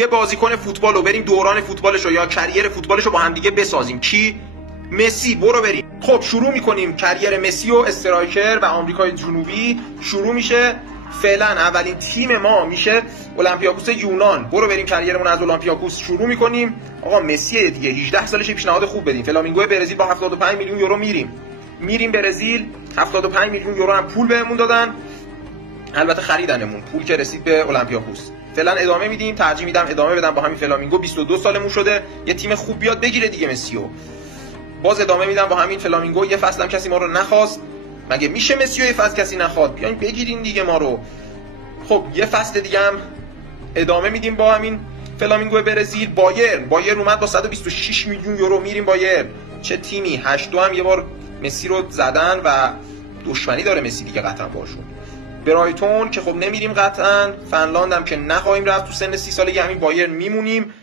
یه بازیکن فوتبال رو بریم دوران فوتبالش رو یا کریر فوتبالش رو با هم دیگه بسازیم. کی؟ مسی. برو بریم. خب شروع میکنیم کریر مسی و استرایکر و آمریکای جنوبی شروع میشه. فعلا اولین تیم ما میشه اولمپیاکوس یونان. برو بریم کریرمون از اولمپیاکوس شروع میکنیم. آقا مسی دیگه 18 سالشه، پیشنهاد خوب بدیم. فلامینگو برزیل با 75 میلیون یورو میریم برزیل. 75 میلیون یورو هم پول بهمون دادن، البته خریدنمون، پول که رسید به اولمپیاکوس. فعلا ادامه میدیم، ترجیح میدم ادامه بدم با همین فلامینگو. 22 سالمون شده، یه تیم خوب بیاد بگیره دیگه مسیو. باز ادامه میدم با همین فلامینگو. یه فصل هم کسی ما رو نخواست، مگه میشه مسیو یه فصل کسی نخواد؟ بیاین بگیرین دیگه ما رو. خب یه فصل دیگه هم ادامه میدیم با همین فلامینگو برزیل. بایرن اومد با 126 میلیون یورو. میریم بایرن. چه تیمی، 8-2 هم یه بار مسی رو زدن و دشمنی داره مسی دیگه قطعا باشون. برایتون که خب نمیریم قطعا. فنلاند هم که نخواهیم رفت، تو سن 30 سالگی همین بایرن میمونیم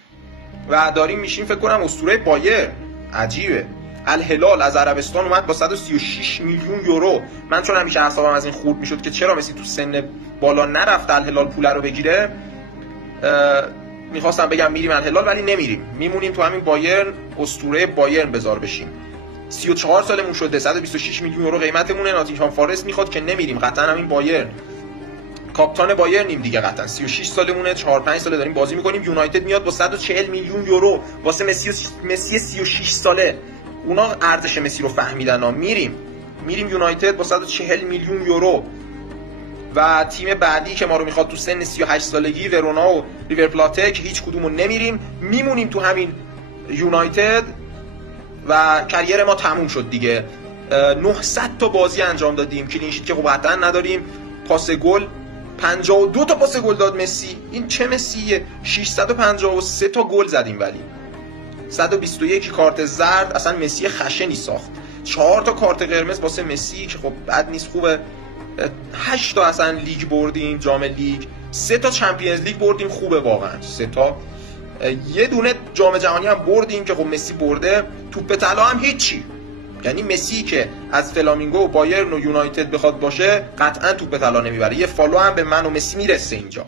و داریم میشیم فکر کنم اسطوره بایرن. عجیبه. الهلال از عربستان اومد با 136 میلیون یورو. من چون همیشه اعصابم از این خورد میشد که چرا مسی تو سن بالا نرفت الهلال پول رو بگیره، میخواستم بگم میریم الهلال ولی نمیریم، میمونیم تو همین بایرن. اسطوره بایرن بذار بشیم. 34 سالمون شده، 126 میلیون یورو قیمتمونه. ناتینگهام فارست میخواد که نمیریم قطعا همین بایرن. کاپیتان بایرنیم دیگه قطعا. 36 سالمونه، 4-5 ساله داریم بازی میکنیم. یونایتد میاد با 140 میلیون یورو واسه مسی 36 ساله. اونا ارزش مسی رو فهمیدن. میریم یونایتد با 140 میلیون یورو. و تیم بعدی که ما رو میخواد تو سن 38 سالگی، ورونا و ریور پلاته، که هیچ کدومو نمیریم، میمونیم تو همین یونایتد و کریر ما تموم شد دیگه. 900 تا بازی انجام دادیم، کلین شیت که خب قطعا نداریم. پاس گل 52 تا پاس گل داد مسی. این چه مسیه؟ 653 تا گل زدیم ولی 121 کارت زرد. اصلا مسی خشنی ساخت. 4 تا کارت قرمز واسه مسی که خب بد نیست، خوبه. 8 تا اصلا لیگ بردیم، جام لیگ. 3 تا چمپیونز لیگ بردیم، خوبه واقعا. 3 تا. یه دونه جام جهانی هم بردیم که خب مسی برده. توپ طلا هم هیچی. یعنی مسی که از فلامینگو و بایرن و یونایتد بخواد باشه قطعا توپ طلا نمیبره. یه فالو هم به من و مسی میرسه اینجا.